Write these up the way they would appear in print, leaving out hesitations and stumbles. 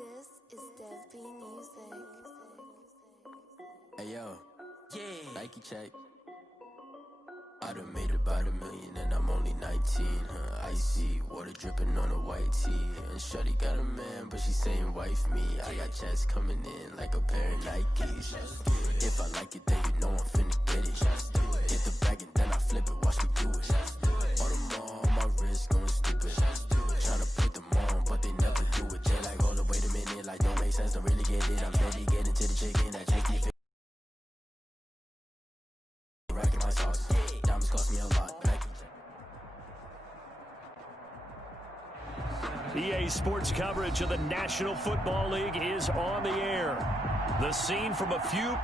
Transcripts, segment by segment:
This is Dev B Music. Hey yo, yeah, Nike check. I done made about $1 million and I'm only 19, icy, water dripping on a white tee. And shorty got a man, but she saying wife me. I got checks coming in like a pair of Nikes. If I like it, then you know I'm finna get it. Hit the bag and then I flip it, watch me do it. All them all on my wrist going stupid. Tryna put them on, but they never do it. Jay like, hold up, wait a minute, like don't make sense, don't really get it. I'm steady getting to the chicken, that janky fit. Racking my sauce, diamonds cost me a lot. EA Sports coverage of the National Football League is on the air. The scene from a few...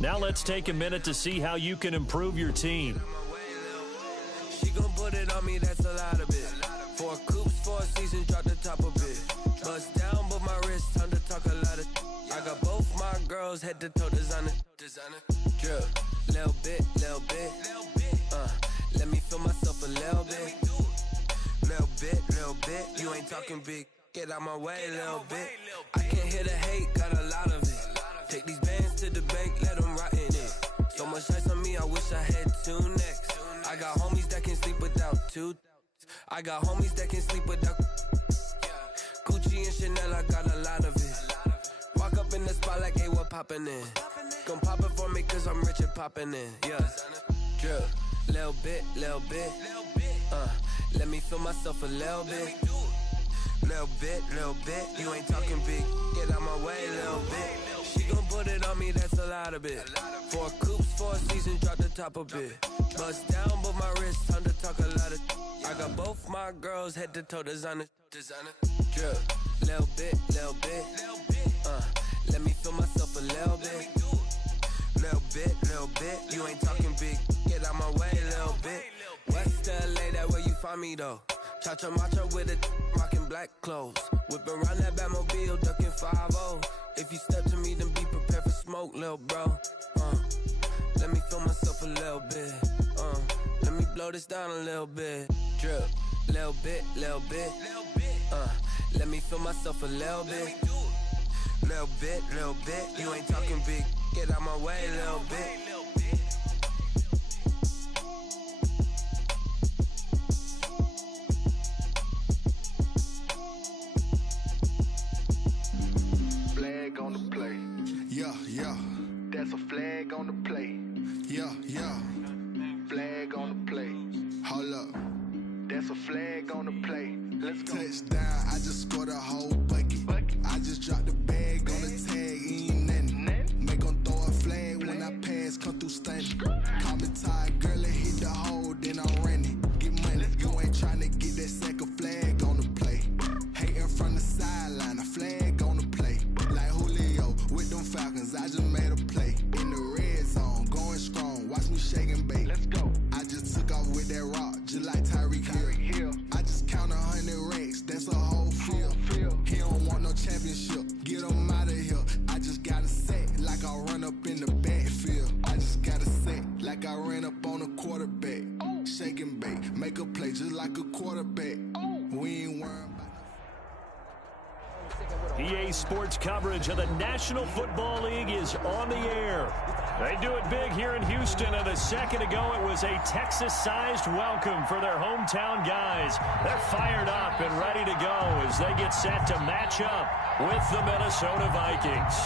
Now let's take a minute to see how you can improve your team. She gon' put it on me, that's a lot of it. 4 coops, 4 seasons, drop the top a bit. Bust down, but my wrist, time to talk a lot of. I got both my girls, head to toe designer. Drip, little bit. Let me feel myself a little bit. Little bit. You ain't talking big, get out my way, little bit. I can't hear the hate, got a lot of it. Take these bands to the bank, let them rot in it. So much ice on me, I wish I had 2 necks. I got homies that can sleep without 2. I got homies that can sleep without Gucci and Chanel, I got a lot of it. Walk up in the spot like, hey, what poppin' in? Gon' pop it for me cause I'm rich and poppin' in, yeah. Drip, little bit. Let me feel myself a little bit. Little bit. You ain't talking big, get out my way, little bit. She gon' put it on me, that's a lot of it. 4 coops, 4 seasons, drop the top a bit. Bust down, but my wrist, time to talk a lot of. I got both my girls, head to toe designer. Drip, little bit. Let me feel myself a little bit. Little bit. You ain't talking big, get out my way, little bit. West LA, that where you find me though. Cha-cha matcha with a rockin' black clothes. Whip around that Batmobile, ducking 5-0. If you step to me, then be prepared for smoke, lil' bro. Let me feel myself a little bit. Let me blow this down a little bit. Drip, little bit. Let me feel myself a little bit. Little bit. You ain't talking big, get out my way, little bit. Flag on the play. Yeah. That's a flag on the play. Yeah. Flag on the play. Hold up. That's a flag on the play. Let's go. Touchdown, I just scored a whole bucket. I just dropped the bag on the tag, ain't nothing. Make 'em throw a flag when I pass, come through stunning. Call me tired, girl, and hit the hole, then I'm running. Get money, you ain't tryna get that second flag on the play. Hating from the sideline, a flag on the play. Like Julio with them Falcons, I just made a play. In the red zone, going strong, watch me shake and bake. Let's go. I just took off with that rock, just like Tyreek Hill. I just count 100 racks, that's a whole field. He don't want no championship, get him out of here. I just got a set, like I run up in the backfield. I just got a set, like I ran up on a quarterback. Shake and bake, make a play just like a quarterback. We ain't worried about EA Sports coverage of the National Football League is on the air. They do it big here in Houston, and a second ago it was a Texas-sized welcome for their hometown guys. They're fired up and ready to go as they get set to match up with the Minnesota Vikings.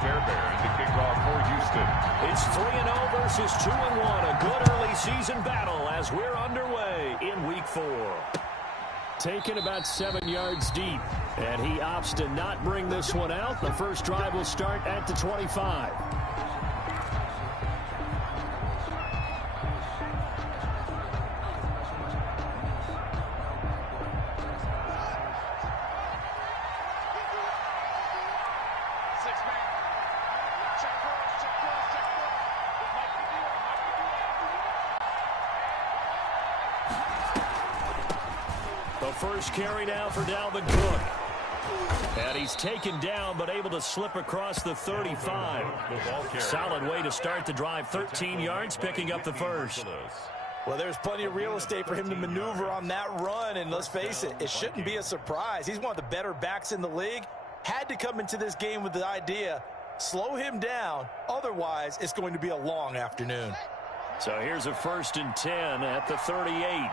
Fairbairn to kick off for Houston. It's 3-0 versus 2-1. A good early season battle as we're underway in Week 4. Taken about 7 yards deep, and he opts to not bring this one out. The first drive will start at the 25. first carry now for Dalvin Cook. And he's taken down, but able to slip across the 35. Solid way to start the drive. 13 yards, picking up the first. Well, there's plenty of real estate for him to maneuver on that run, and let's face it, it shouldn't be a surprise. He's one of the better backs in the league. Had to come into this game with the idea, slow him down, otherwise it's going to be a long afternoon. So here's a 1st and 10 at the 38.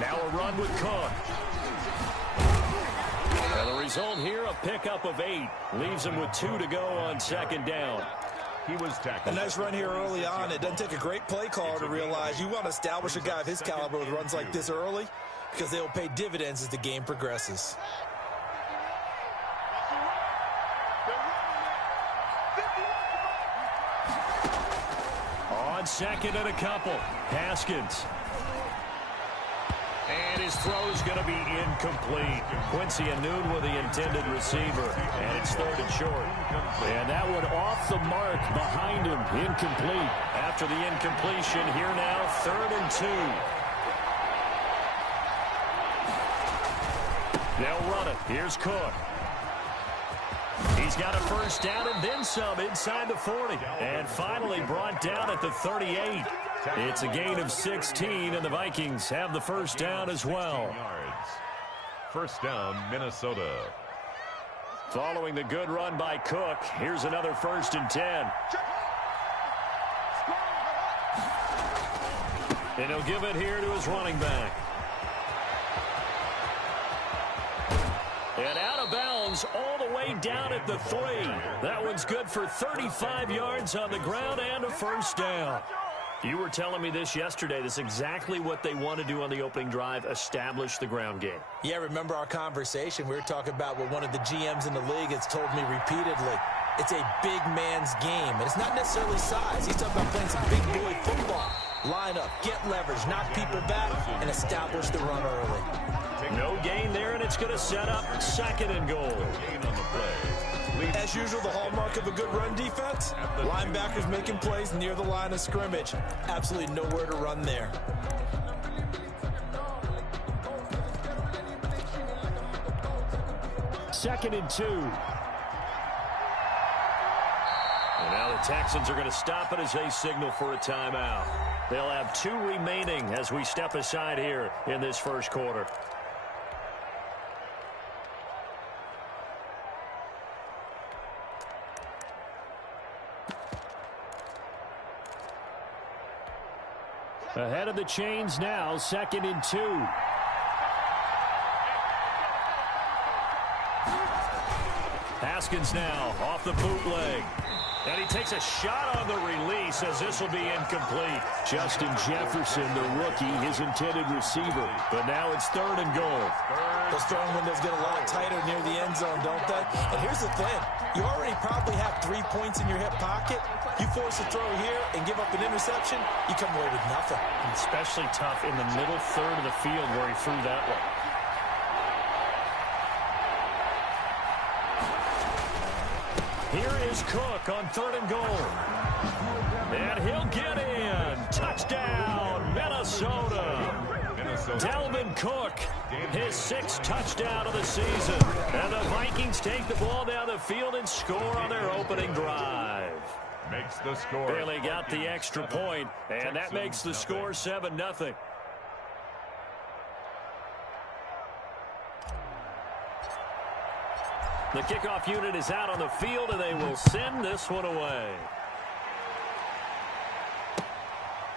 Now a run with Cook. And the result here, a pickup of 8. Leaves him with 2 to go on 2nd down. He was tackled. A nice run here early on. It doesn't take a great play caller to realize you want to establish a guy of his caliber with runs like this early because they will pay dividends as the game progresses. On 2nd and a couple, Haskins. And his throw is going to be incomplete. Quincy Anoon with the intended receiver. And it's 3rd and short. And that one off the mark behind him. Incomplete. After the incompletion, here now, 3rd and 2. They'll run it. Here's Cook. He's got a first down and then some inside the 40. And finally brought down at the 38. It's a gain of 16, and the Vikings have the first down as well. First down, Minnesota. Following the good run by Cook, here's another 1st and 10. And he'll give it here to his running back. And out of bounds all the way down at the 3. That one's good for 35 yards on the ground and a first down. You were telling me this yesterday. This is exactly what they want to do on the opening drive, establish the ground game. Yeah, remember our conversation? We were talking about what one of the GMs in the league has told me repeatedly. It's a big man's game, and it's not necessarily size. He's talking about playing some big boy football. Line up, get leverage, knock people back, and establish the run early. No gain there, and it's going to set up 2nd and goal. Gain on the play. As usual, the hallmark of a good run defense, linebackers making plays near the line of scrimmage. Absolutely nowhere to run there. Second and 2. And now the Texans are going to stop it as they signal for a timeout. They'll have 2 remaining as we step aside here in this first quarter. Ahead of the chains now, 2nd and 2. Haskins now off the bootleg. And he takes a shot on the release as this will be incomplete. Justin Jefferson, the rookie, his intended receiver. But now it's 3rd and goal. Those throwing windows get a lot tighter near the end zone, don't they? And here's the thing. You already probably have 3 points in your hip pocket. You force a throw here and give up an interception, you come away with nothing. Especially tough in the middle third of the field where he threw that one. Here is Cook on 3rd and goal. And he'll get in. Touchdown, Minnesota. Dalvin Cook, his 6th touchdown of the season. And the Vikings take the ball down the field and score on their opening drive. Makes the score. Barely got the extra point, and that makes the score 7-0. The kickoff unit is out on the field, and they will send this one away.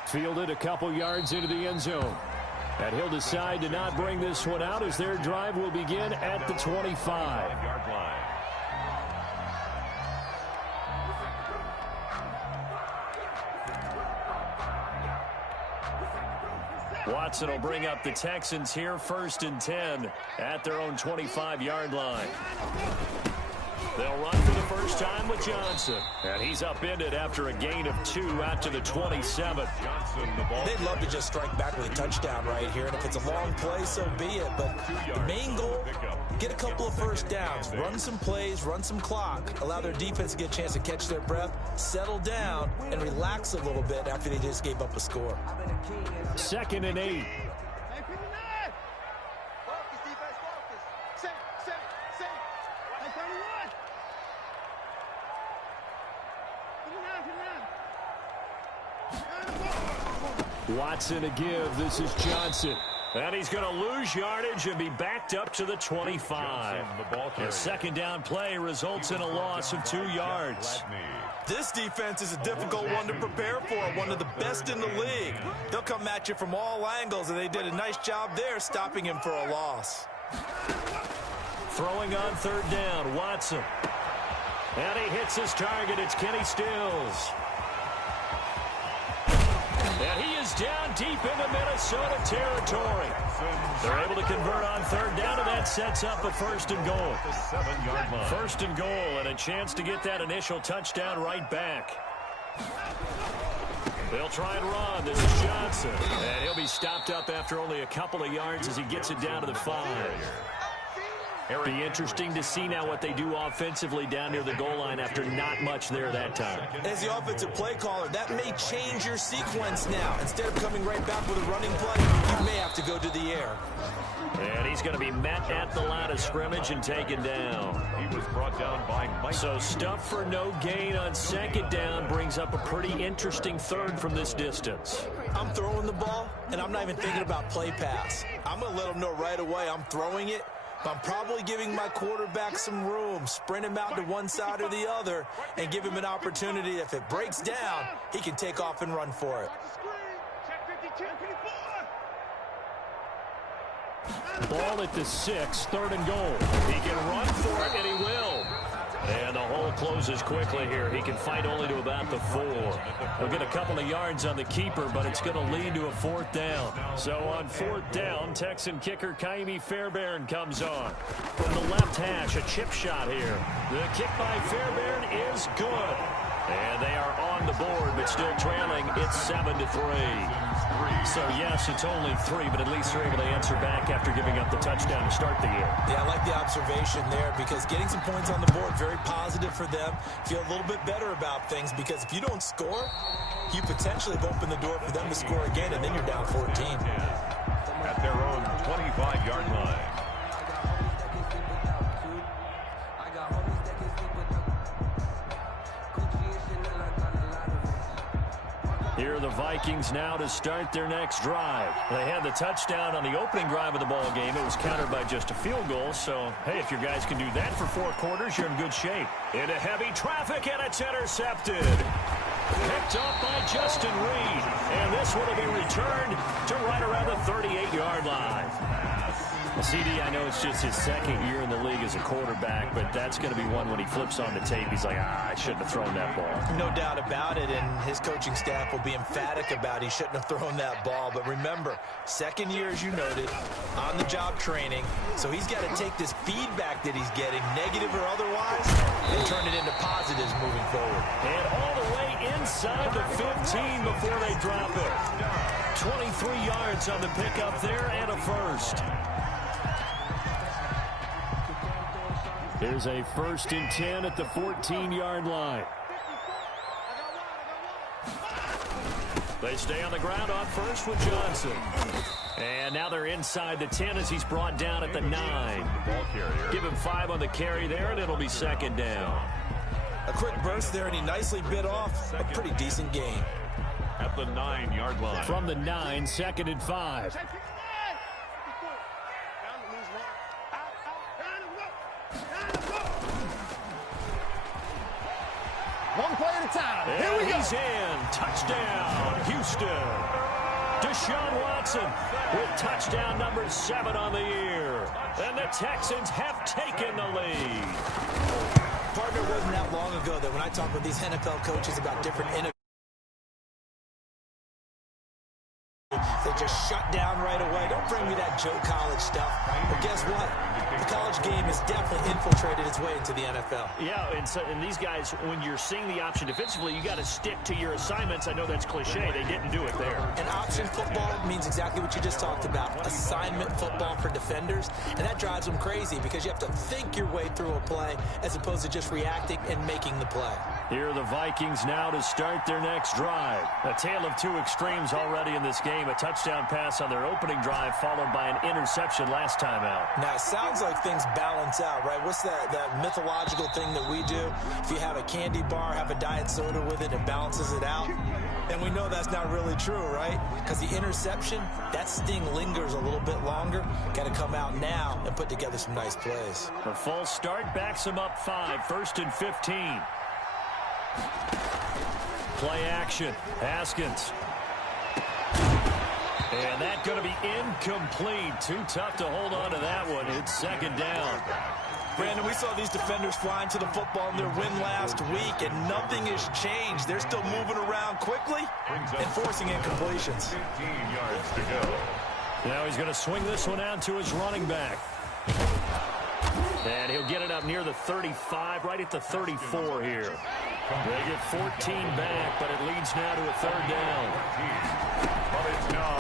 Fielded a couple yards into the end zone. And he'll decide to not bring this one out as their drive will begin at the 25-yard line. Watson will bring up the Texans here, 1st and 10 at their own 25-yard line. They'll run for the first time with Johnson. And he's upended after a gain of 2 out to the 27. Johnson, the ball. They'd love to just strike back with a touchdown right here, and if it's a long play, so be it. But the main goal, get a couple of first downs, run some plays, run some clock, allow their defense to get a chance to catch their breath, settle down, and relax a little bit after they just gave up a score. 2nd and 8. Watson a give. This is Johnson. And he's going to lose yardage and be backed up to the 25. A 2nd down play results in a loss of 2 yards. This defense is a difficult one to prepare for, one of the best in the league. They'll come at you from all angles, and they did a nice job there stopping him for a loss. Throwing on 3rd down, Watson. And he hits his target. It's Kenny Stills. And he is down deep into Minnesota territory. They're able to convert on 3rd down, and that sets up a 1st and goal. 7-yard line. 1st and goal, and a chance to get that initial touchdown right back. They'll try and run. This is Johnson. And he'll be stopped up after only a couple of yards as he gets it down to the 5. Be interesting to see now what they do offensively down near the goal line after not much there that time. As the offensive play caller, that may change your sequence now. Instead of coming right back with a running play, you may have to go to the air. And he's going to be met at the line of scrimmage and taken down. He was brought down by Mike. So stuff for no gain on 2nd down brings up a pretty interesting 3rd from this distance. I'm throwing the ball, and I'm not even thinking about play pass. I'm going to let them know right away I'm throwing it. I'm probably giving my quarterback some room, sprint him out to one side or the other, and give him an opportunity. If it breaks down, he can take off and run for it. Ball at the 6, 3rd and goal. He can run for it, and he will. And the hole closes quickly here. He can fight only to about the 4. He'll get a couple of yards on the keeper, but it's going to lead to a 4th down. So on 4th down, Texan kicker Kaimi Fairbairn comes on. From the left hash, a chip shot here. The kick by Fairbairn is good. And they are on the board, but still trailing. It's 7-3. So, yes, it's only 3, but at least they're able to answer back after giving up the touchdown to start the year. Yeah, I like the observation there because getting some points on the board, very positive for them. Feel a little bit better about things because if you don't score, you potentially have opened the door for them to score again, and then you're down 14. At their own 25-yard line. Here are the Vikings now to start their next drive. They had the touchdown on the opening drive of the ball game. It was countered by just a field goal. So, hey, if your guys can do that for 4 quarters, you're in good shape. Into heavy traffic, and it's intercepted. Picked off by Justin Reed. And this one will be returned to right around the 38-yard line. CD, I know it's just his 2nd year in the league as a quarterback, but that's going to be one when he flips on the tape. He's like, I shouldn't have thrown that ball. No doubt about it, and his coaching staff will be emphatic about he shouldn't have thrown that ball. But remember, 2nd year, as you noted, on-the-job training, so he's got to take this feedback that he's getting, negative or otherwise, and turn it into positives moving forward. And all the way inside the 15 before they drop it. 23 yards on the pickup there and a 1st. There's a 1st and 10 at the 14-yard line. They stay on the ground on 1st with Johnson. And now they're inside the 10 as he's brought down at the 9. Give him 5 on the carry there, and it'll be 2nd down. A quick burst there, and he nicely bit off a pretty decent gain. At the 9-yard line. From the 9, 2nd and 5. One play at a time. And here we go. He's in. Touchdown, Houston. Deshaun Watson with touchdown number 7 on the year. And the Texans have taken the lead. Partner, it wasn't that long ago that when I talk with these NFL coaches about different They just shut down right away. Don't bring me that Joe College stuff. But guess what? The college game has definitely infiltrated its way into the NFL. Yeah, and these guys, when you're seeing the option defensively, you got to stick to your assignments. I know that's cliche. They didn't do it there. And option football means exactly what you just talked about. Assignment football for defenders. And that drives them crazy because you have to think your way through a play as opposed to just reacting and making the play. Here are the Vikings now to start their next drive. A tale of two extremes already in this game. A touchdown pass on their opening drive followed by an interception last time out. Now, it sounds like things balance out, right? What's that mythological thing that we do? If you have a candy bar, have a diet soda with it, it balances it out. And we know that's not really true, right? Because the interception, that sting lingers a little bit longer. Got to come out now and put together some nice plays. The false start backs them up 5, 1st and 15. Play action. Haskins. And that's going to be incomplete. Too tough to hold on to that one. It's second down. Brandon, we saw these defenders flying to the football in their win last week, and nothing has changed. They're still moving around quickly and forcing incompletions. 15 yards to go. Now he's going to swing this one out to his running back. And he'll get it up near the 35, right at the 34 here. They get 14 back, but it leads now to a third down.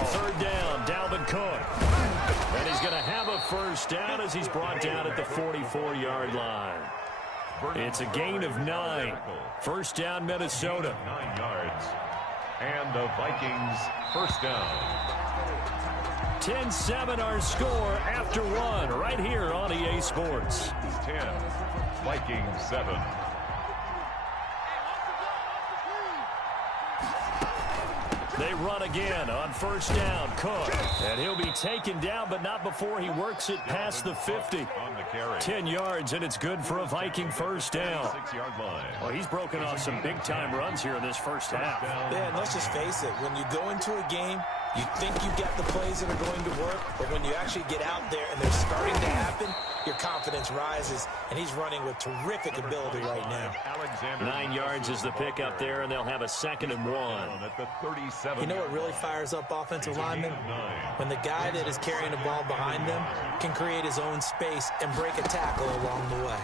Third down, Dalvin Cook. And he's going to have a first down as he's brought down at the 44-yard line. It's a gain of 9. First down, Minnesota. 9 yards. And the Vikings first down. 10-7 our score after 1 right here on EA Sports. 10, Vikings 7. They run again on first down. Cook. And he'll be taken down, but not before he works it past the 50. 10 yards, and it's good for a Viking first down. 6-yard line. Well, he's broken off some big-time runs here in this first half. Yeah, and let's just face it. When you go into a game, you think you got the plays that are going to work, but when you actually get out there and they're starting to happen, your confidence rises, and he's running with terrific ability right now. 9 yards is the pickup there, and they'll have a 2nd and 1. You know what really fires up offensive linemen? When the guy that is carrying the ball behind them can create his own space and break a tackle along the way.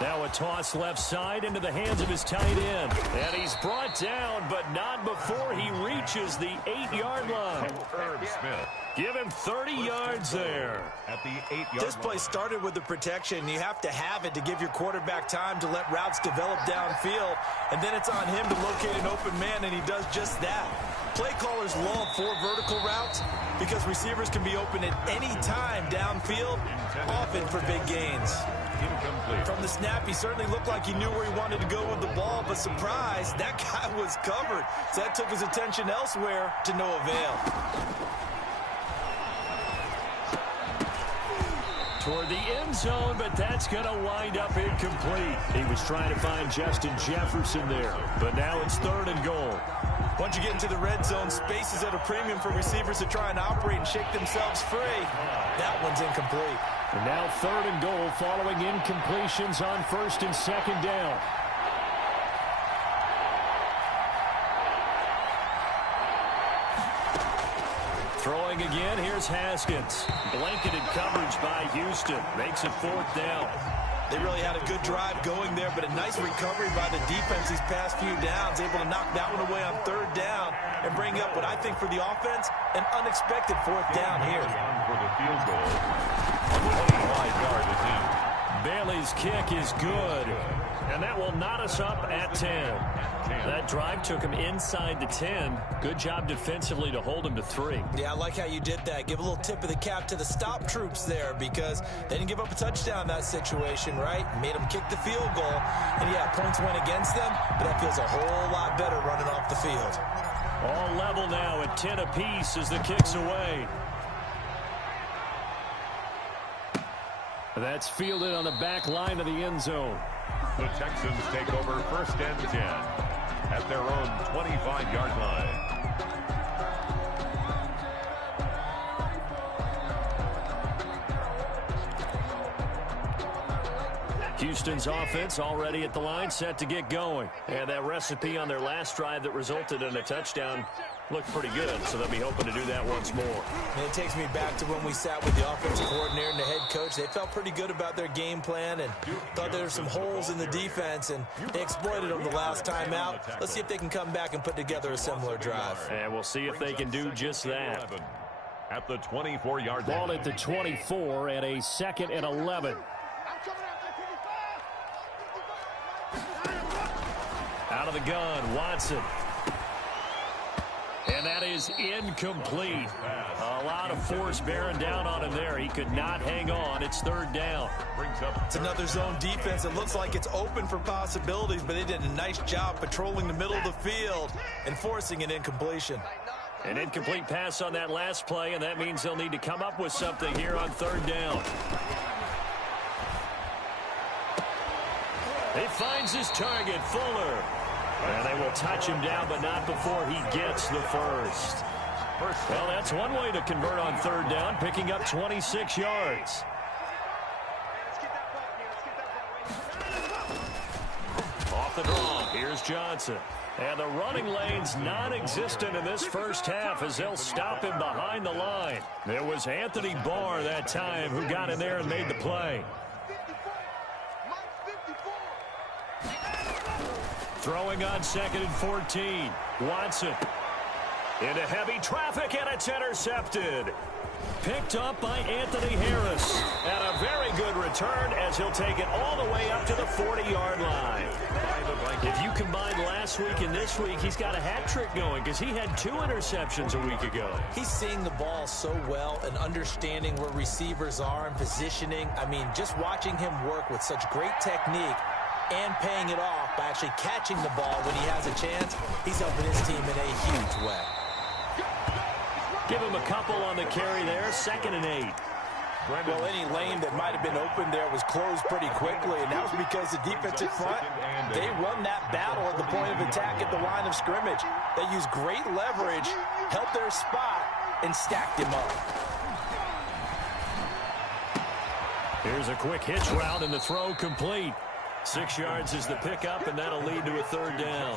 Now a toss left side into the hands of his tight end. And he's brought down, but not before he reaches the 8-yard line. Herb Smith. Give him 30 yards there. At the 8-yard line. This play started with the protection. You have to have it to give your quarterback time to let routes develop downfield. And then it's on him to locate an open man, and he does just that. Play callers love 4 vertical routes because receivers can be open at any time downfield, often for big gains. Incomplete. From the snap, he certainly looked like he knew where he wanted to go with the ball, but surprise, that guy was covered. So that took his attention elsewhere to no avail. Toward the end zone, but that's going to wind up incomplete. He was trying to find Justin Jefferson there, but now it's 3rd and goal. Once you get into the red zone, space is at a premium for receivers to try and operate and shake themselves free. That one's incomplete. And now 3rd and goal following incompletions on 1st and 2nd down. Throwing again, here's Haskins. Blanketed coverage by Houston. Makes it 4th down. They really had a good drive going there, but a nice recovery by the defense these past few downs, able to knock that one away on 3rd down and bring up what I think for the offense, an unexpected 4th down here. For the field goal. 25-yard attempt. Bailey's kick is good, and that will knot us up at 10. That drive took him inside the 10. Good job defensively to hold him to 3. Yeah, I like how you did that. Give a little tip of the cap to the stop troops there because they didn't give up a touchdown in that situation, right? Made them kick the field goal. And, yeah, points went against them, but that feels a whole lot better running off the field. All level now at 10 apiece as the kick's away. That's fielded on the back line of the end zone. The Texans take over 1st and 10 at their own 25-yard line. Houston's offense already at the line, set to get going. And that recipe on their last drive that resulted in a touchdown looked pretty good, so they'll be hoping to do that once more. And it takes me back to when we sat with the offensive coordinator and the head coach. They felt pretty good about their game plan and thought there were some holes in the defense, and they exploited them the last time out. Let's see if they can come back and put together a similar drive. And we'll see if they can do just that. At the 24-yard line. Ball at the 24 and a 2nd and 11. Out of the gun, Watson. And that is incomplete. A lot of force bearing down on him there. He could not hang on. It's 3rd down. It's another zone defense. It looks like it's open for possibilities, but they did a nice job patrolling the middle of the field and forcing an incompletion. An incomplete pass on that last play, and that means they'll need to come up with something here on 3rd down. He finds his target, Fuller. And they will touch him down, but not before he gets the first. Well, that's one way to convert on 3rd down, picking up 26 yards. Off the draw, here's Johnson. And the running lane's non-existent in this first half as they'll stop him behind the line. It was Anthony Barr that time who got in there and made the play. Throwing on 2nd and 14. Watson into heavy traffic, and it's intercepted. Picked up by Anthony Harris. And a very good return as he'll take it all the way up to the 40-yard line. If you combine last week and this week, he's got a hat trick going because he had 2 interceptions a week ago. He's seeing the ball so well and understanding where receivers are and positioning. I mean, just watching him work with such great technique and paying it off by actually catching the ball when he has a chance, he's helping his team in a huge way. Give him a couple on the carry there, 2nd and 8. Well, any lane that might have been open there was closed pretty quickly, and that was because the defensive front, they won that battle at the point of attack at the line of scrimmage. They used great leverage, held their spot, and stacked him up. Here's a quick hitch route, and the throw complete. 6 yards is the pickup, and that'll lead to a 3rd down.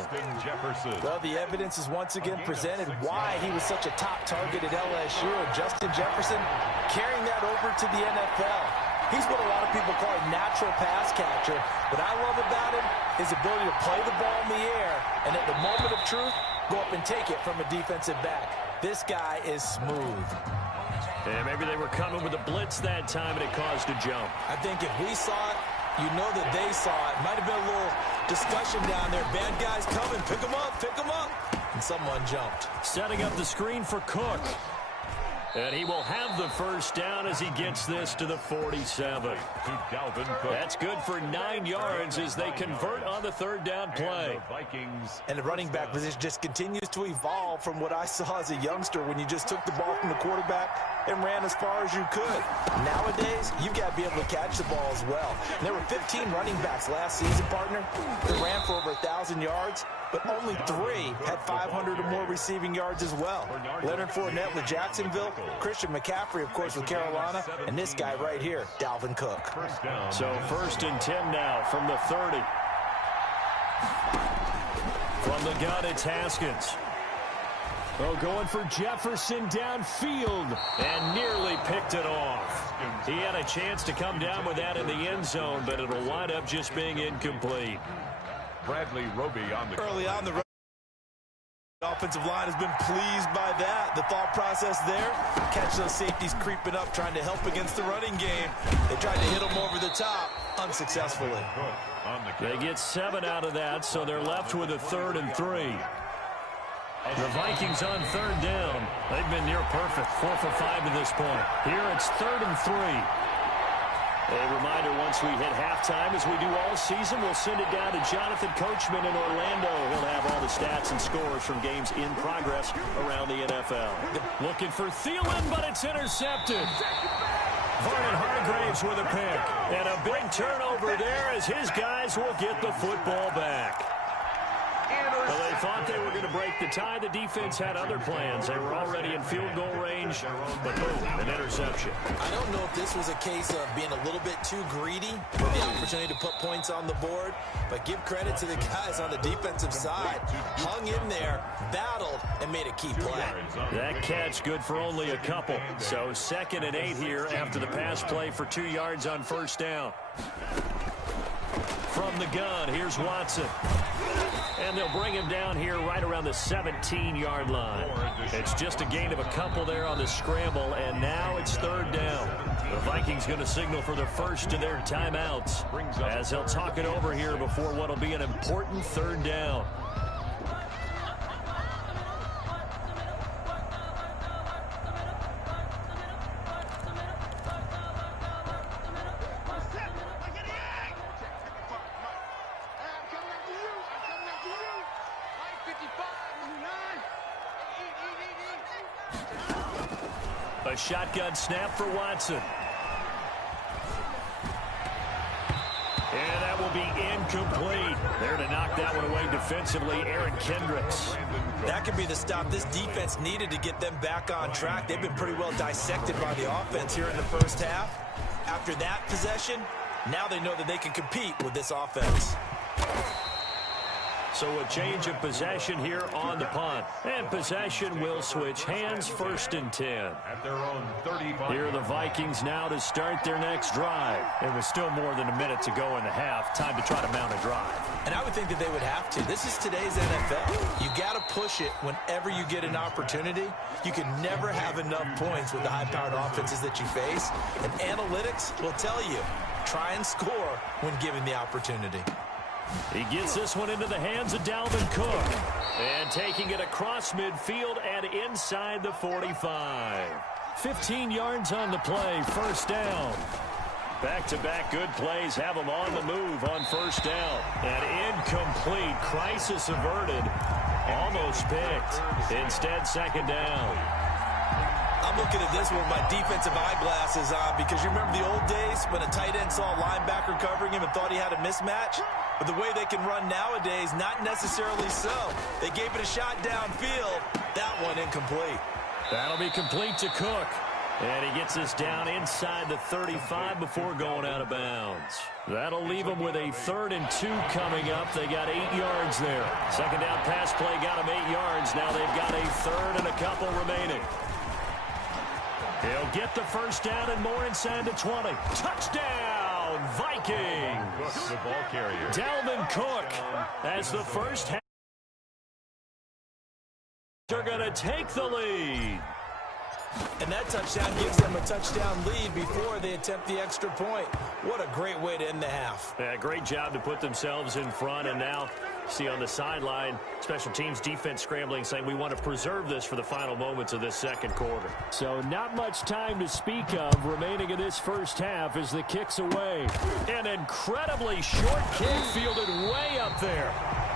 Well, the evidence is once again presented why he was such a top target at LSU. And Justin Jefferson carrying that over to the NFL. He's what a lot of people call a natural pass catcher. What I love about him is his ability to play the ball in the air, and at the moment of truth, go up and take it from a defensive back. This guy is smooth. And maybe they were coming with a blitz that time, and it caused a jump. I think if we saw it, you know that they saw it. Might have been a little discussion down there. Bad guys coming. Pick them up. Pick them up. And someone jumped. Setting up the screen for Cook. And he will have the first down as he gets this to the 47. That's good for 9 yards as they convert on the 3rd down play. And the running back position just continues to evolve from what I saw as a youngster when you just took the ball from the quarterback and ran as far as you could. Nowadays, you've got to be able to catch the ball as well. And there were 15 running backs last season, partner, that ran for over 1,000 yards, but only 3 had 500 or more receiving yards as well. Leonard Fournette with Jacksonville, Christian McCaffrey, of course, with Carolina, and this guy right here, Dalvin Cook. So 1st and 10 now from the 30. From the gun, it's Haskins. Oh, going for Jefferson downfield and nearly picked it off. He had a chance to come down with that in the end zone, but it'll wind up just being incomplete. Bradley Roby on the early on the offensive line has been pleased by that. The thought process there, catch those safeties creeping up, trying to help against the running game. They tried to hit them over the top unsuccessfully. They get 7 out of that, so they're left with a 3rd and 3. The Vikings on 3rd down. They've been near perfect, 4 for 5 to this point. Here it's 3rd and 3. A reminder, once we hit halftime, as we do all season, we'll send it down to Jonathan Coachman in Orlando. He'll have all the stats and scores from games in progress around the NFL. Looking for Thielen, but it's intercepted. Vernon Hargreaves with a pick. And a big turnover there as his guys will get the football back. Well, they thought they were going to break the tie. The defense had other plans. They were already in field goal range, but boom, an interception. I don't know if this was a case of being a little bit too greedy for the opportunity to put points on the board, but give credit to the guys on the defensive side. Hung in there, battled, and made a key play. That catch good for only a couple. So 2nd and 8 here after the pass play for 2 yards on first down. From the gun, here's Watson. And they'll bring him down here right around the 17-yard line. It's just a gain of a couple there on the scramble, and now it's 3rd down. The Vikings going to signal for the first of their timeouts as he'll talk it over here before what will be an important 3rd down. A shotgun snap for Watson. And that will be incomplete. There to knock that one away defensively, Aaron Kendricks. That could be the stop this defense needed to get them back on track. They've been pretty well dissected by the offense here in the first half. After that possession, now they know that they can compete with this offense. So a change of possession here on the punt. And possession will switch hands, 1st and 10. At their own 35. Here are the Vikings now to start their next drive. It was still more than a minute to go in the half. Time to try to mount a drive. And I would think that they would have to. This is today's NFL. You got to push it whenever you get an opportunity. You can never have enough points with the high-powered offenses that you face. And analytics will tell you, try and score when given the opportunity. He gets this one into the hands of Dalvin Cook. And taking it across midfield and inside the 45. 15 yards on the play, 1st down. Back-to-back good plays have them on the move on 1st down. And incomplete, crisis averted. Almost picked. Instead, 2nd down. I'm looking at this with my defensive eyeglasses on because you remember the old days when a tight end saw a linebacker covering him and thought he had a mismatch? But the way they can run nowadays, not necessarily so. They gave it a shot downfield. That one incomplete. That'll be complete to Cook. And he gets us down inside the 35 before going out of bounds. That'll leave them with a 3rd and 2 coming up. They got 8 yards there. 2nd down pass play got them 8 yards. Now they've got a 3rd and a couple remaining. He'll get the 1st down and more inside the 20. Touchdown, Vikings! Cook, the ball carrier. Dalvin Cook as the first half. They're going to take the lead. And that touchdown gives them a touchdown lead before they attempt the extra point. What a great way to end the half. Yeah, great job to put themselves in front. And now, see on the sideline, special teams defense scrambling, saying we want to preserve this for the final moments of this 2nd quarter. So not much time to speak of remaining in this first half as the kick's away. An incredibly short kick fielded way up there.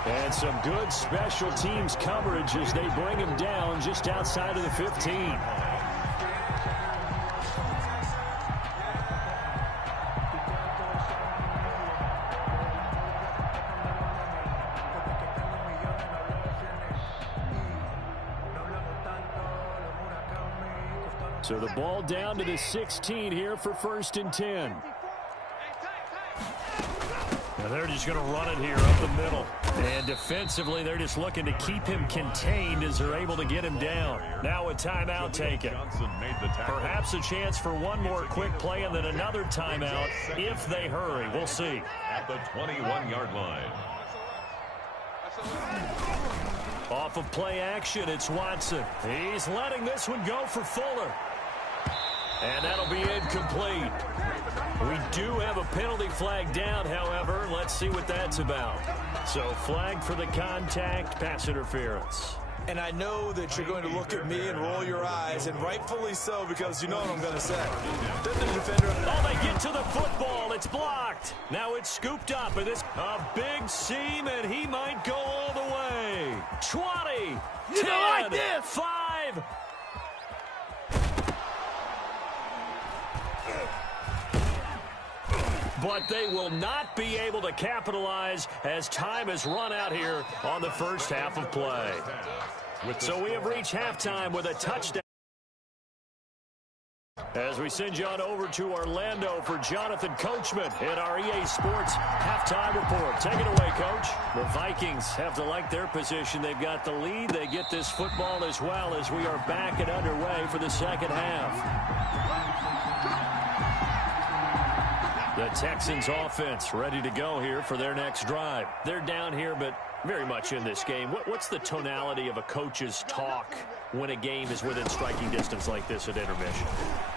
And some good special teams coverage as they bring him down just outside of the 15. So the ball down to the 16 here for 1st and 10. Now they're just going to run it here up the middle. And defensively, they're just looking to keep him contained as they're able to get him down. Now a timeout taken. Perhaps a chance for one more quick play and then another timeout if they hurry. We'll see. At the 21-yard line. Off of play action, it's Watson. He's letting this one go for Fuller. And that'll be incomplete. We do have a penalty flag down, however. Let's see what that's about. So flag for the contact, pass interference. And I know that you're going to look at me and roll your eyes, and rightfully so, because you know what I'm going to say. Then the defender... Oh, they get to the football. It's blocked. Now it's scooped up, and it's a big seam, and he might go all the way. 20, 10, like this. 5... but they will not be able to capitalize as time has run out here on the first half of play. So we have reached halftime with a touchdown. As we send you on over to Orlando for Jonathan Coachman in our EA Sports halftime report. Take it away, Coach. The Vikings have to like their position. They've got the lead. They get this football as well as we are back and underway for the second half. The Texans offense ready to go here for their next drive. They're down here, but very much in this game. What's the tonality of a coach's talk when a game is within striking distance like this at intermission?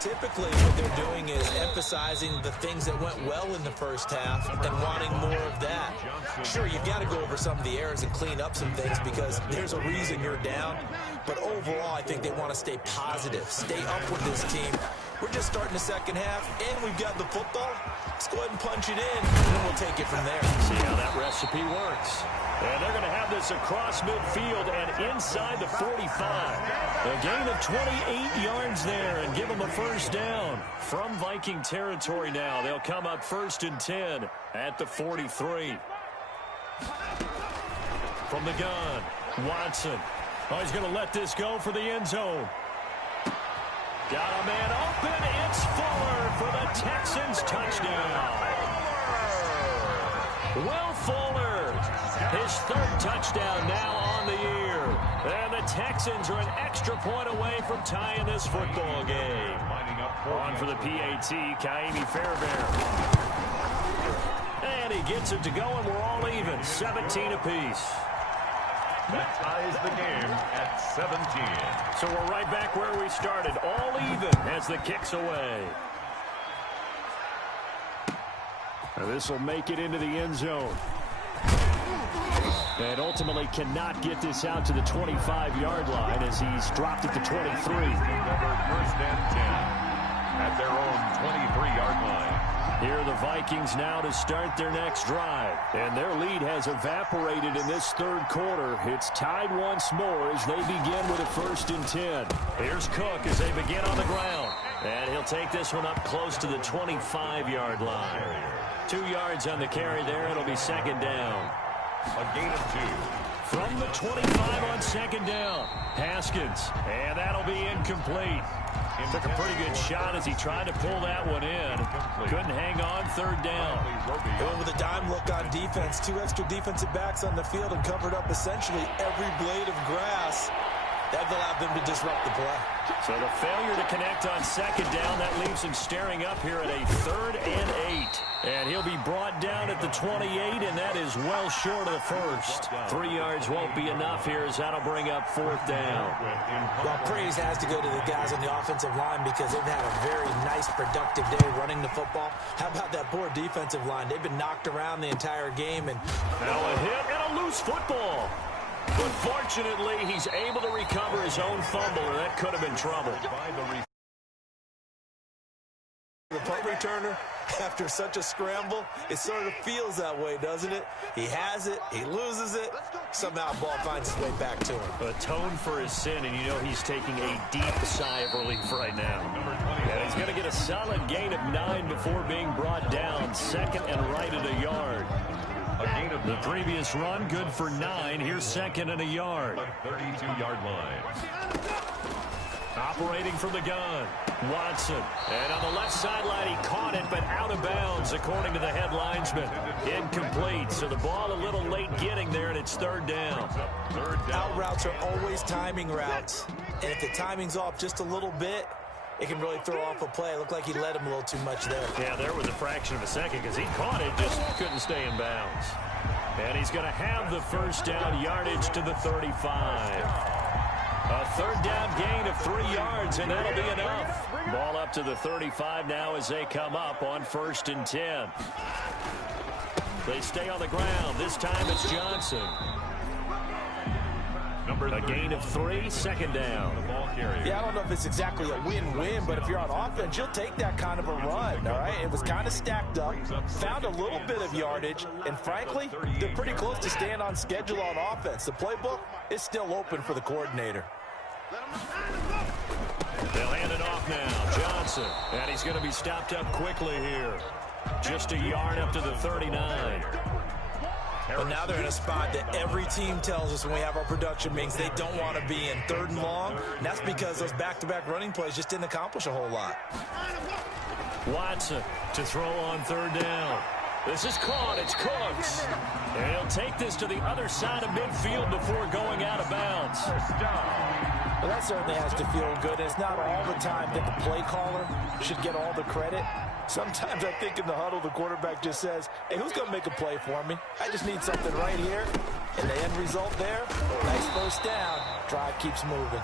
Typically, what they're doing is emphasizing the things that went well in the first half and wanting more of that. Sure, you've got to go over some of the errors and clean up some things because there's a reason you're down. But overall, I think they want to stay positive, stay up with this team. We're just starting the second half, and we've got the football. Let's go ahead and punch it in, and then we'll take it from there. See how that recipe works. And they're going to have this across midfield and inside the 45. A gain of 28 yards there and give them a first down from Viking territory now. They'll come up 1st and 10 at the 43. From the gun, Watson. Oh, he's going to let this go for the end zone. Got a man open. It's Fuller for the Texans touchdown. Will Fuller, his 3rd touchdown now on the year. And the Texans are an extra point away from tying this football game. On for the PAT, Kaimi Fairbairn. And he gets it to go, and we're all even, 17 apiece. That ties the game at 17. So we're right back where we started, all even as the kick's away. This will make it into the end zone. And ultimately cannot get this out to the 25-yard line as he's dropped it to 23. 1st and 10 at their own 23-yard line. Here are the Vikings now to start their next drive. And their lead has evaporated in this 3rd quarter. It's tied once more as they begin with a 1st and 10. Here's Cook as they begin on the ground. And he'll take this one up close to the 25-yard line. 2 yards on the carry there. It'll be 2nd down. A gain of 2. From the 25 on 2nd down. Haskins. And that'll be incomplete. Took a pretty good shot as he tried to pull that one in. Couldn't hang on, 3rd down. Going with a dime look on defense. 2 extra defensive backs on the field and covered up essentially every blade of grass. That allowed them to disrupt the play. So the failure to connect on 2nd down, that leaves him staring up here at a 3rd and 8. And he'll be brought down at the 28, and that is well short of the 1st. 3 yards won't be enough here as that'll bring up 4th down. Well, praise has to go to the guys on the offensive line because they've had a very nice, productive day running the football. How about that poor defensive line? They've been knocked around the entire game. And now a hit and a loose football. But fortunately, he's able to recover his own fumble, or that could have been trouble. The punt returner, after such a scramble, it sort of feels that way, doesn't it? He has it, he loses it, somehow ball finds its way back to him. Atone for his sin, and you know he's taking a deep sigh of relief right now. And he's going to get a solid gain of 9 before being brought down, 2nd and right at a yard. The previous run, good for 9. Here's 2nd and a yard. 32-yard line. Operating from the gun, Watson. And on the left sideline, he caught it, but out of bounds, according to the head linesman. Incomplete, so the ball a little late getting there, and it's 3rd down. Out routes are always timing routes. And if the timing's off just a little bit, it can really throw off a play. It looked like he led him a little too much there. Yeah, there was a fraction of a second because he caught it, just couldn't stay in bounds. And he's going to have the 1st down, yardage to the 35. A 3rd down gain of 3 yards, and that'll be enough. Ball up to the 35 now as they come up on 1st and 10. They stay on the ground. This time it's Johnson. A gain of 3, 2nd down. Yeah, I don't know if it's exactly a win-win, but if you're on offense, you'll take that kind of a run, all right? It was kind of stacked up, found a little bit of yardage, and frankly, they're pretty close to staying on schedule on offense. The playbook is still open for the coordinator. They'll hand it off now. Johnson. And he's going to be stopped up quickly here. Just a yard up to the 39. But now they're in a spot that every team tells us when we have our production meetings they don't want to be in, 3rd and long. And that's because those back-to-back running plays just didn't accomplish a whole lot. Watson to throw on 3rd down. This is caught. It's Cooks. And he'll take this to the other side of midfield before going out of bounds. Well, that certainly has to feel good. It's not all the time that the play caller should get all the credit. Sometimes I think in the huddle, the quarterback just says, hey, who's going to make a play for me? I just need something right here. And the end result there, nice first down. Drive keeps moving.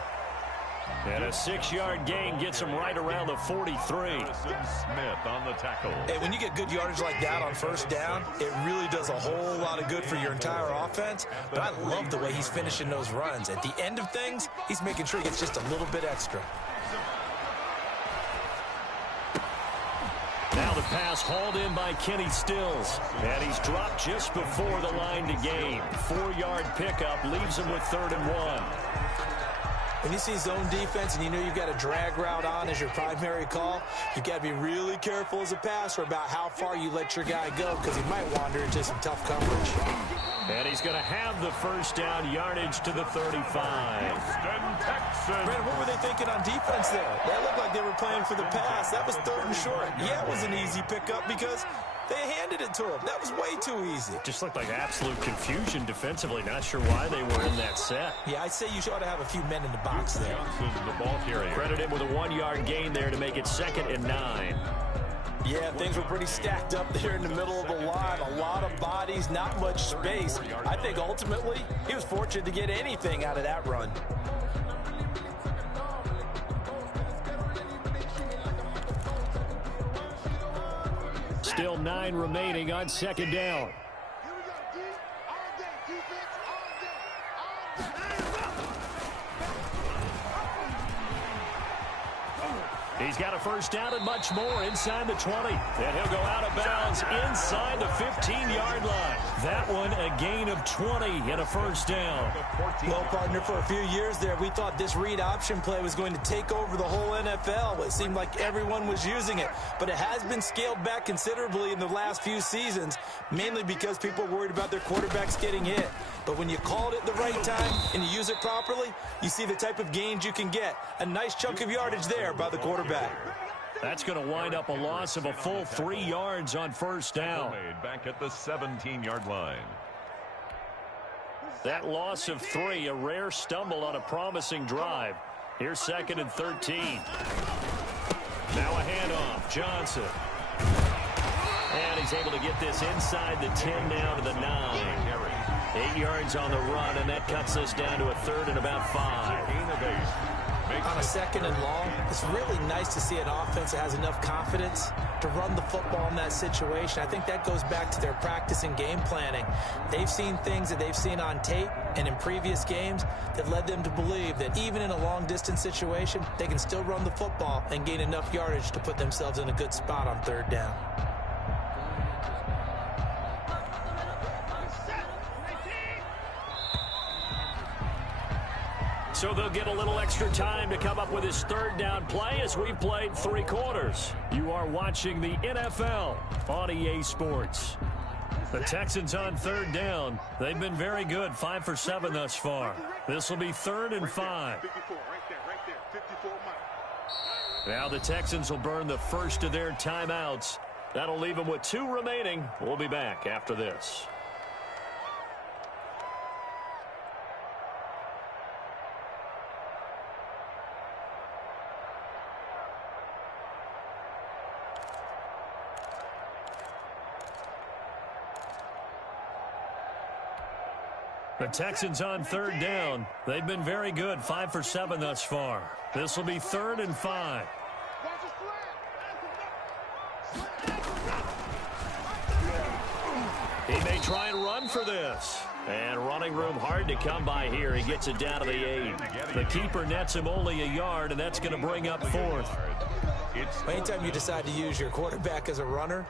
And a 6-yard gain gets him right around the 43. Smith on the tackle. Hey, when you get good yardage like that on first down, it really does a whole lot of good for your entire offense. But I love the way he's finishing those runs. At the end of things, he's making sure he gets just a little bit extra. Now the pass hauled in by Kenny Stills. And he's dropped just before the line to gain. 4-yard pickup leaves him with 3rd and 1. When you see zone defense and you know you've got a drag route on as your primary call, you've got to be really careful as a passer about how far you let your guy go because he might wander into some tough coverage. And he's going to have the first down, yardage to the 35. Brandon, what were they thinking on defense there? That looked like they were playing for the pass. That was 3rd and short. Yeah, it was an easy pickup because they handed it to him. That was way too easy. Just looked like absolute confusion defensively. Not sure why they were in that set. Yeah, I'd say you ought to have a few men in the box there. The ball carrier. Credit him with a 1-yard gain there to make it 2nd and 9. Yeah, things were pretty stacked up there in the middle of the line. A lot of bodies, not much space. I think ultimately he was fortunate to get anything out of that run. Still 9 remaining on 2nd down. He's got a first down and much more inside the 20. And he'll go out of bounds inside the 15-yard line. That one a gain of 20 and a first down. Well, partner, for a few years there, we thought this read option play was going to take over the whole NFL. It seemed like everyone was using it. But it has been scaled back considerably in the last few seasons, mainly because people are worried about their quarterbacks getting hit. But when you call it at the right time and you use it properly, you see the type of gains you can get. A nice chunk of yardage there by the quarterback. That's going to wind up a loss of a full 3 yards on first down. Back at the 17-yard line. That loss of 3, a rare stumble on a promising drive. Here's 2nd and 13. Now a handoff. Johnson. And he's able to get this inside the 10 down to the 9. 8 yards on the run, and that cuts us down to a 3rd and about 5. On a 2nd and long, it's really nice to see an offense that has enough confidence to run the football in that situation. I think that goes back to their practice and game planning. They've seen things that they've seen on tape and in previous games that led them to believe that even in a long-distance situation, they can still run the football and gain enough yardage to put themselves in a good spot on 3rd down. So they'll get a little extra time to come up with his 3rd down play as we've played 3 quarters. You are watching the NFL on EA Sports. The Texans on 3rd down. They've been very good, 5 for 7 thus far. This will be 3rd and 5. Now the Texans will burn the first of their timeouts. That'll leave them with 2 remaining. We'll be back after this. The Texans on 3rd down. They've been very good, 5 for 7 thus far. This will be 3rd and 5. He may try and run for this. And running room hard to come by here. He gets it down to the 8. The keeper nets him only a yard, and that's going to bring up 4th. Anytime you decide to use your quarterback as a runner,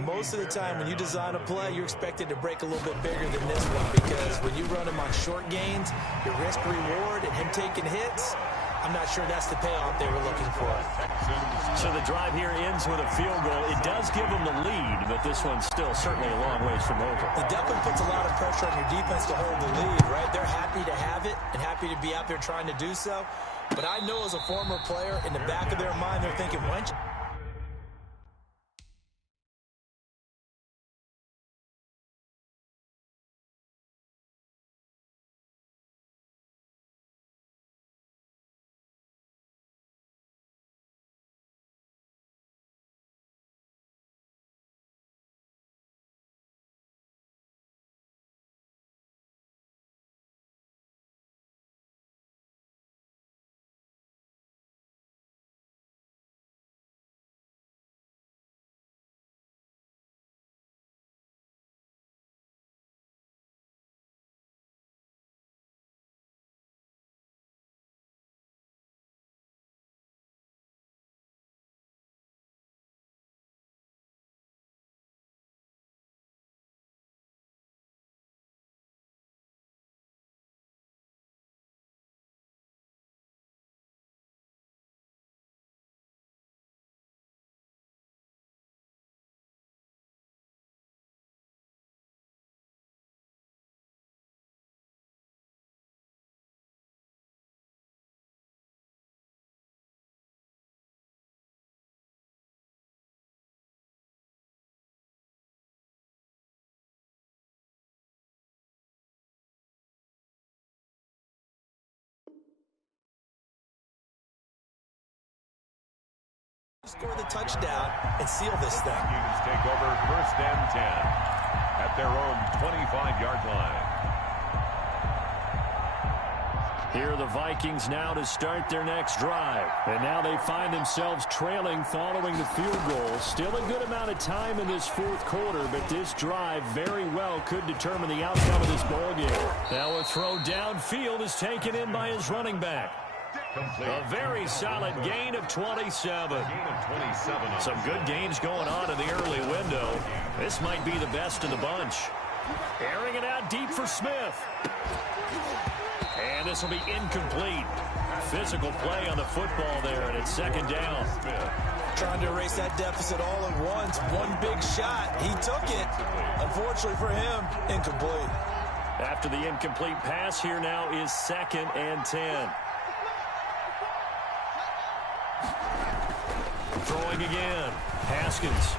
most of the time when you design a play, you're expected to break a little bit bigger than this one because when you run him on short gains, your risk-reward and him taking hits, I'm not sure that's the payoff they were looking for. So the drive here ends with a field goal. It does give them the lead, but this one's still certainly a long ways from over. It definitely puts a lot of pressure on your defense to hold the lead, right? They're happy to have it and happy to be out there trying to do so. But I know as a former player, in the back of their mind, they're thinking, when... score the touchdown and seal this thing. Vikings take over 1st and 10 at their own 25-yard line. Here are the Vikings now to start their next drive. And now they find themselves trailing following the field goal. Still a good amount of time in this fourth quarter, but this drive very well could determine the outcome of this ballgame. Now a throw downfield is taken in by his running back. A very solid gain of 27. Some good games going on in the early window. This might be the best of the bunch. Airing it out deep for Smith. And this will be incomplete. Physical play on the football there, and it's 2nd down. Trying to erase that deficit all at once. One big shot. He took it. Unfortunately for him, incomplete. After the incomplete pass, here now is 2nd and 10. Throwing again. Haskins.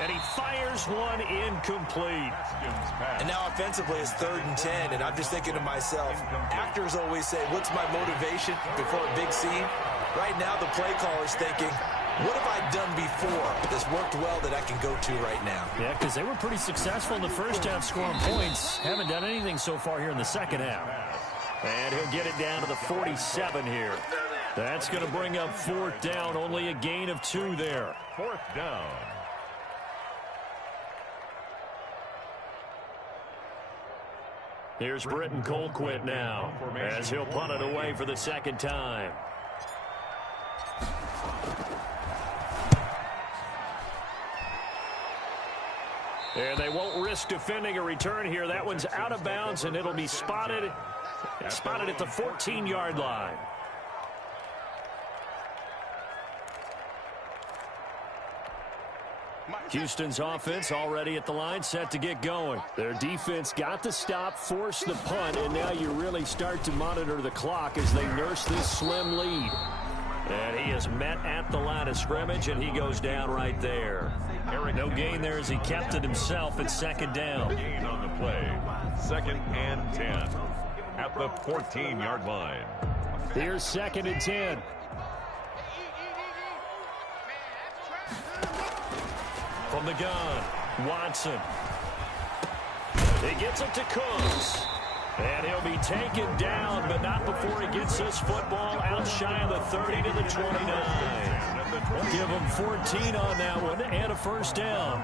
And he fires one incomplete. And now offensively it's 3rd and 10. And I'm just thinking to myself, actors always say, what's my motivation before a big scene? Right now the play caller's thinking, what have I done before that's worked well that I can go to right now? Yeah, because they were pretty successful in the first half scoring points. Haven't done anything so far here in the second half. And he'll get it down to the 47 here. That's going to bring up 4th down. Only a gain of 2 there. 4th down. Here's Britton Colquitt now as he'll punt it away for the 2nd time. And they won't risk defending a return here. That one's out of bounds, and it'll be spotted at the 14-yard line. Houston's offense already at the line, set to get going. Their defense got the stop, forced the punt, and now you really start to monitor the clock as they nurse this slim lead. And he is met at the line of scrimmage, and he goes down right there. No gain there as he kept it himself at 2nd down. Gain on the play. 2nd and 10 at the 14-yard line. Here's 2nd and 10. From the gun, Watson. He gets it to Cooks. And he'll be taken down, but not before he gets this football out shy of the 30 to the 29. Give him 14 on that one and a 1st down.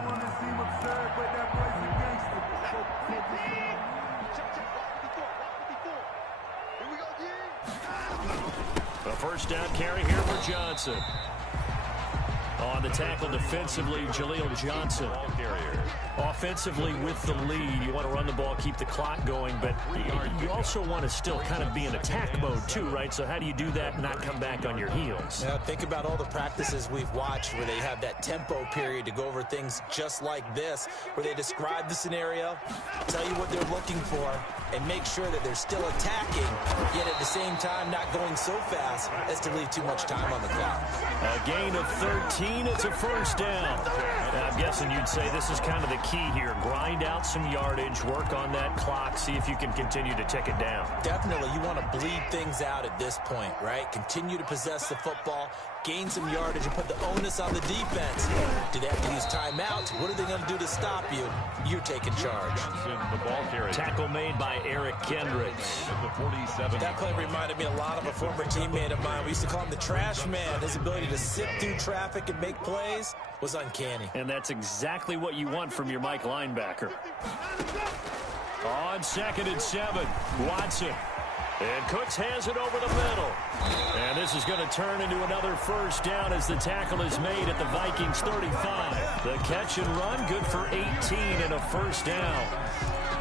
A 1st down carry here for Johnson. On the tackle defensively, Jaleel Johnson. Ball carrier. Offensively with the lead, you want to run the ball, keep the clock going, but you also want to still kind of be in attack mode too, right? So how do you do that and not come back on your heels? Now, think about all the practices we've watched where they have that tempo period to go over things just like this, where they describe the scenario, tell you what they're looking for, and make sure that they're still attacking, yet at the same time not going so fast as to leave too much time on the clock. A gain of 13, it's a first down. Now, I'm guessing you'd say this is kind of the key here. Grind out some yardage, work on that clock, see if you can continue to tick it down. Definitely, you want to bleed things out at this point, right? Continue to possess the football, gain some yardage, and put the onus on the defense. Do they have to use timeouts? What are they going to do to stop you? You're taking charge. Tackle made by Eric Kendricks. That play reminded me a lot of a former teammate of mine. We used to call him the trash man. His ability to sit through traffic and make plays was uncanny. And that's exactly what you want from your Mike linebacker. On 2nd and 7, Watson. And Cooks has it over the middle. And this is going to turn into another first down as the tackle is made at the Vikings 35. The catch and run, good for 18 and a first down.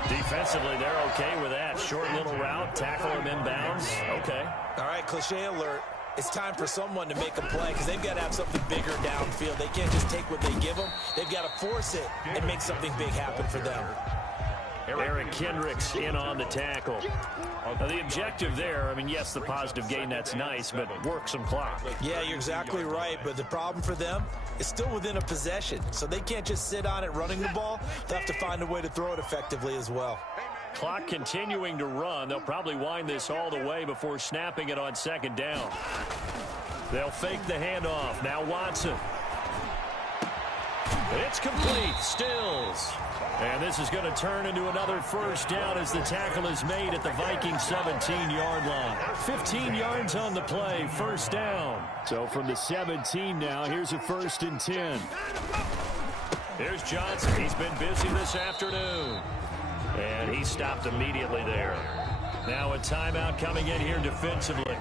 Defensively, they're okay with that. Short little route, tackle him inbounds. Okay. All right, cliche alert. It's time for someone to make a play because they've got to have something bigger downfield. They can't just take what they give them. They've got to force it and make something big happen for them. Eric Kendricks in on the tackle. Now, the objective there, I mean, yes, the positive gain, that's nice, but work some clock. Yeah, you're exactly right, but the problem for them is still within a possession, so they can't just sit on it running the ball. They'll have to find a way to throw it effectively as well. Clock continuing to run. They'll probably wind this all the way before snapping it on 2nd down. They'll fake the handoff. Now Watson. It's complete. Stills. And this is going to turn into another first down as the tackle is made at the Vikings 17-yard line. 15 yards on the play, first down. So from the 17 now, here's a 1st and 10. Here's Johnson. He's been busy this afternoon. And he stopped immediately there. Now a timeout coming in here defensively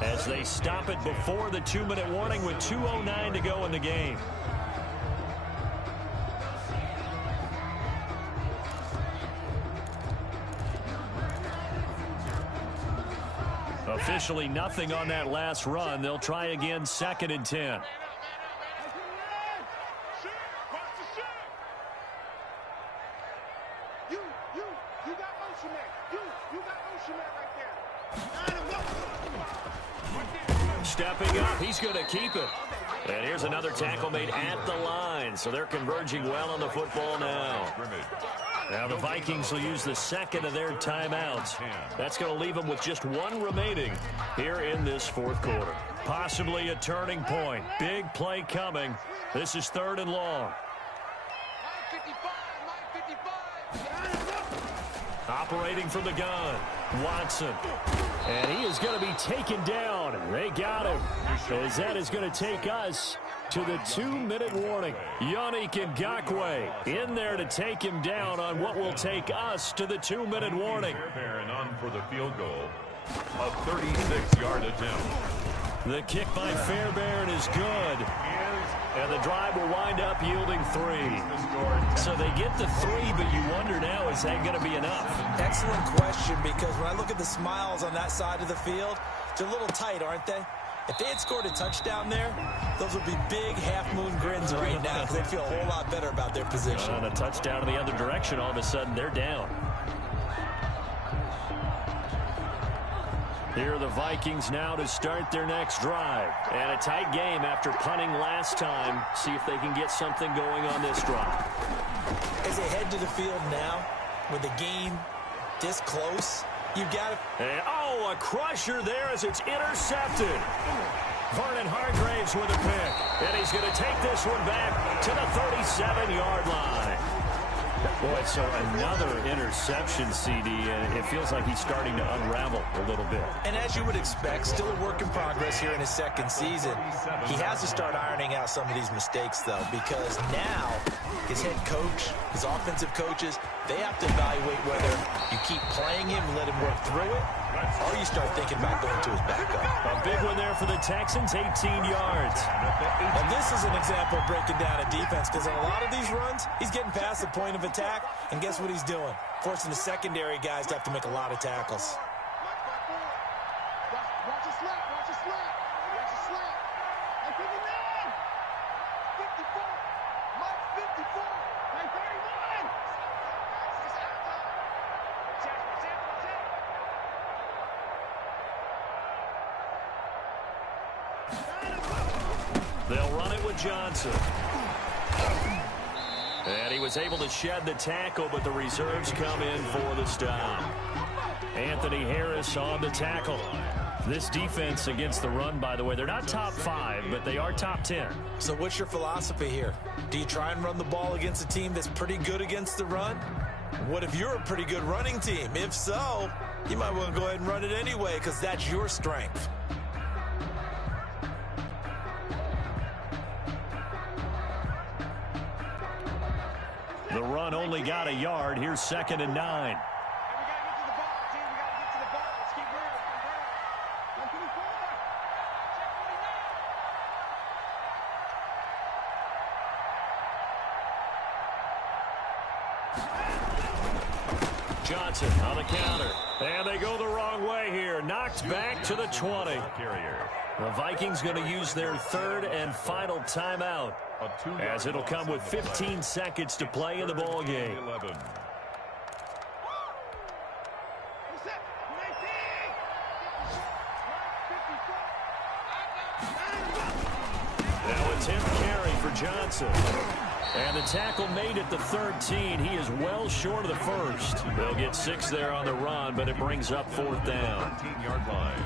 as they stop it before the 2-minute warning with 2:09 to go in the game. Officially nothing on that last run. They'll try again, 2nd and 10. Stepping up, he's going to keep it. And here's another tackle made at the line. So they're converging well on the football now. Now the Vikings will use the 2nd of their timeouts. That's going to leave them with just 1 remaining here in this 4th quarter. Possibly a turning point. Big play coming. This is 3rd and long. Operating from the gun, Watson. And he is going to be taken down. They got him. As that is going to take us to the 2-minute warning. Yannick Ngakoue in there to take him down on what will take us to the 2-minute warning. Fairbairn on for the field goal. A 36-yard attempt. The kick by Fairbairn is good. And the drive will wind up yielding 3. So they get the 3, but you wonder now, is that going to be enough? Excellent question, because when I look at the smiles on that side of the field, they're a little tight, aren't they? If they had scored a touchdown there, those would be big half-moon grins right now because they'd feel a whole lot better about their position. And a touchdown in the other direction, all of a sudden they're down. Here are the Vikings now to start their next drive. And a tight game after punting last time. See if they can get something going on this drive. As they head to the field now, with the game this close, you've got to... And, oh, a crusher there as it's intercepted. Vernon Hargraves with a pick. And he's going to take this one back to the 37-yard line. Boy, so another interception, CD, and it feels like he's starting to unravel a little bit. And as you would expect, still a work in progress here in his second season. He has to start ironing out some of these mistakes, though, because now his head coach, his offensive coaches, they have to evaluate whether you keep playing him and let him work through it, or you start thinking about going to his backup. A big one there for the Texans, 18 yards. Well, this is an example of breaking down a defense, because in a lot of these runs, he's getting past the point of attack, and guess what he's doing? Forcing the secondary guys to have to make a lot of tackles. Watch your slap. Watch your slap. Watch your slap. Hey, 59. 54. Mike, 54. Hey, 31. They'll run it with Johnson. And he was able to shed the tackle, but the reserves come in for the stop. Anthony Harris on the tackle. This defense against the run, by the way, they're not top 5, but they are top 10. So what's your philosophy here? Do you try and run the ball against a team that's pretty good against the run? What if you're a pretty good running team? If so, you might want to go ahead and run it anyway, because that's your strength. The run only got a yard. Here's 2nd and 9. Johnson on the counter. And they go the wrong way here. Knocked back to the 20. The Vikings going to use their 3rd and final timeout, as it'll come with 15 seconds to play in the ball game. Now a 10th carry for Johnson. And the tackle made at the 13. He is well short of the first. They'll get 6 there on the run, but it brings up 4th down. 13-yard line.